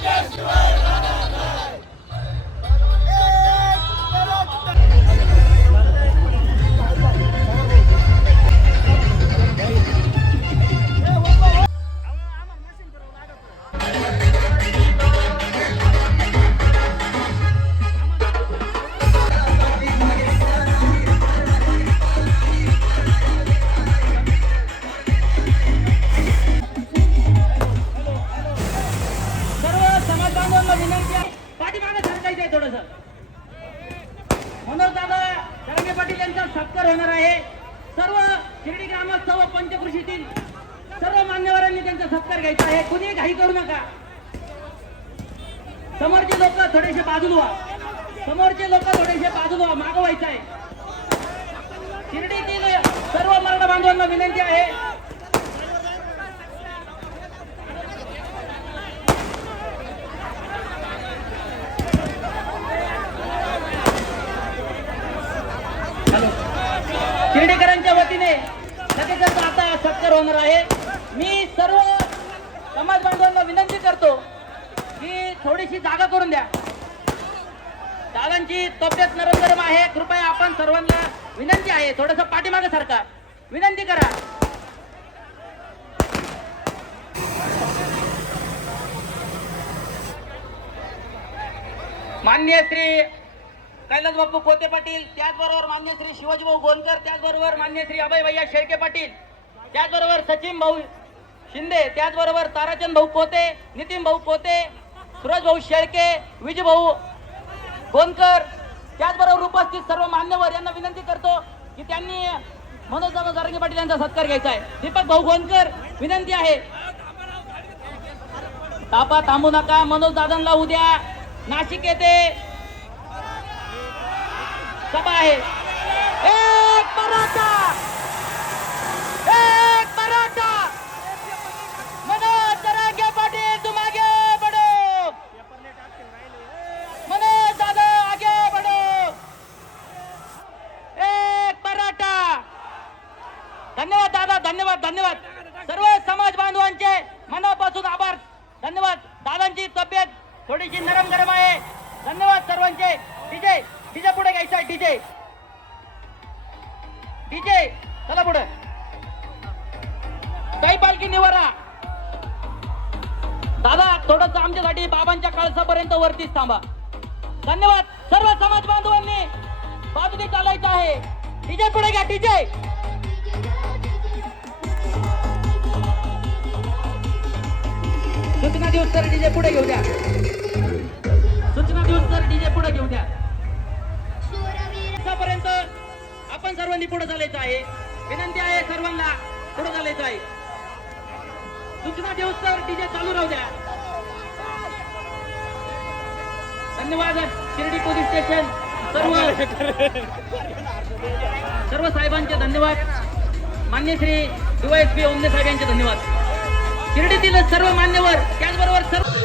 Yes, यांचा सत्कार होणार आहे. सर्व शिर्डी ग्रामस्थ व पंचकृषीतील सर्व मान्यवरांनी त्यांचा सत्कार घ्यायचा आहे. कुणी घाई करू नका. समोरचे लोक थोडेसे बाजूला व्हा. समोरचे लोक थोडेसे बाजूला व्हा. मागवायचं आहे. शिर्डीतील सर्व मराठा बांधवांना विनंती आहे. लगेचच आता सत्कार होणार आहे. मी सर्व समाज बांधवांना विनंती करतो की थोडीशी जागा करून द्या. दादांची तब्येत नरम गरम आहे. कृपया आपण सर्वांना विनंती आहे थोडस पाठीमागे सारखा विनंती करा. मान्य श्री कैलास बापू कोते पाटील त्याचबरोबर मान्य श्री शिवाजी भाऊ गोंदकर त्याचबरोबर मान्य श्री अभय भैया शेळके पाटील त्याचबरोबर सचिन भाऊ शिंदे त्याचबरोबर ताराचंद भाऊ पोते नितीन भाऊ पोते सुरज भाऊ शेळके विजय भाऊ गोंदकर त्याचबरोबर उपस्थित सर्व मान्यवर यांना विनंती करतो की त्यांनी मनोज दादा जारंगे पाटील यांचा सत्कार घ्यायचा आहे. दीपक भाऊ गोंदकर विनंती आहे. तापा थांबू नका मनोज दादांना उद्या नाशिक येथे सभा आहे. एक मराठा! एक मराठा! मनोज जरांगे पाटील तुम आगे बढ़ो मनोज दादा आगे बढ़ो एक मराठा! धन्यवाद दादा धन्यवाद धन्यवाद. सर्व समाज बांधवांचे मनापासून आभार. धन्यवाद. दादांची तब्येत थोडीशी नरम गरम आहे. धन्यवाद सर्वांचे. डीजे डीजे पुढे घ्यायचा डीजे डीजे चला पुढे. काही पालखी निवारा. दादा थोडस आमच्यासाठी बाबांच्या कळसापर्यंत वरतीच थांबा. धन्यवाद सर्व समाज बांधवांनी. बाजूने चालायचं आहे. डीजे पुढे घ्या डीजे सूचना दिवस तर डीजे पुढे घेऊ द्या पुढे घेऊ द्या. आतापर्यंत आपण सर्वांनी पुढे चालायचं आहे. विनंती आहे सर्वांना पुढे चालायचं आहे. सूचना देऊन तर डीजे चालू राहू द्या. धन्यवाद शिर्डी पोलीस स्टेशन. सर्व सर्व साहेबांचे धन्यवाद. मान्य श्री डीवायएसपी ओमने साहेब यांचे धन्यवाद. शिर्डीतील सर्व मान्यवर त्याचबरोबर सर्व